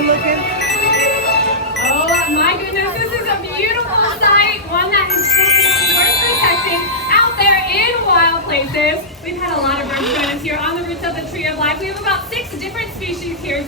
they're looking. Oh my goodness, this is a beautiful sight, one that is definitely worth protecting out there in wild places. We've had a lot of birds join us here on the roots of the Tree of Life. We have about 6 different species here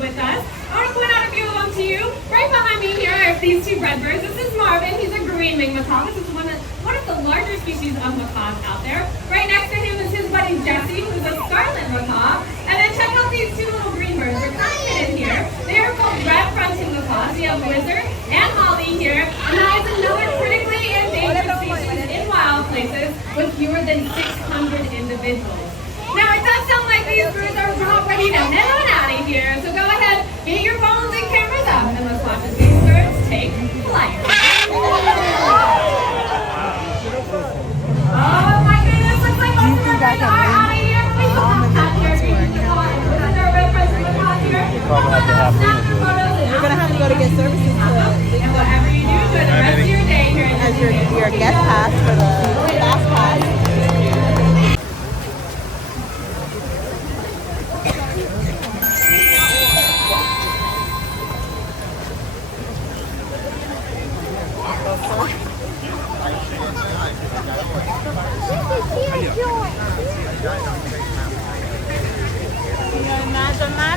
with us. I want to point out a few of them to you. Right behind me here are these 2 redbirds. This is Marvin. He's a green-winged macaw. This is one of the larger species of macaws out there. Right next to him is his buddy Jesse, who's a scarlet macaw. And then check out these 2 little green birds. They're kind of hidden here. They are called red-fronted macaws. We have Lizard and Holly here. And that is another critically endangered species in wild places with fewer than 600 individuals. Now, it does sound like these birds are about ready to head on out of here. So go ahead, get your phones and cameras up, and let's watch as these birds take flight. Oh my goodness, looks like most of our birds are out of here. We still have cat here. Because our red birds are out here. You're gonna have to go to get services And whatever you do, enjoy the rest of your day here in as your guest pass for the fast pass. Can you imagine that?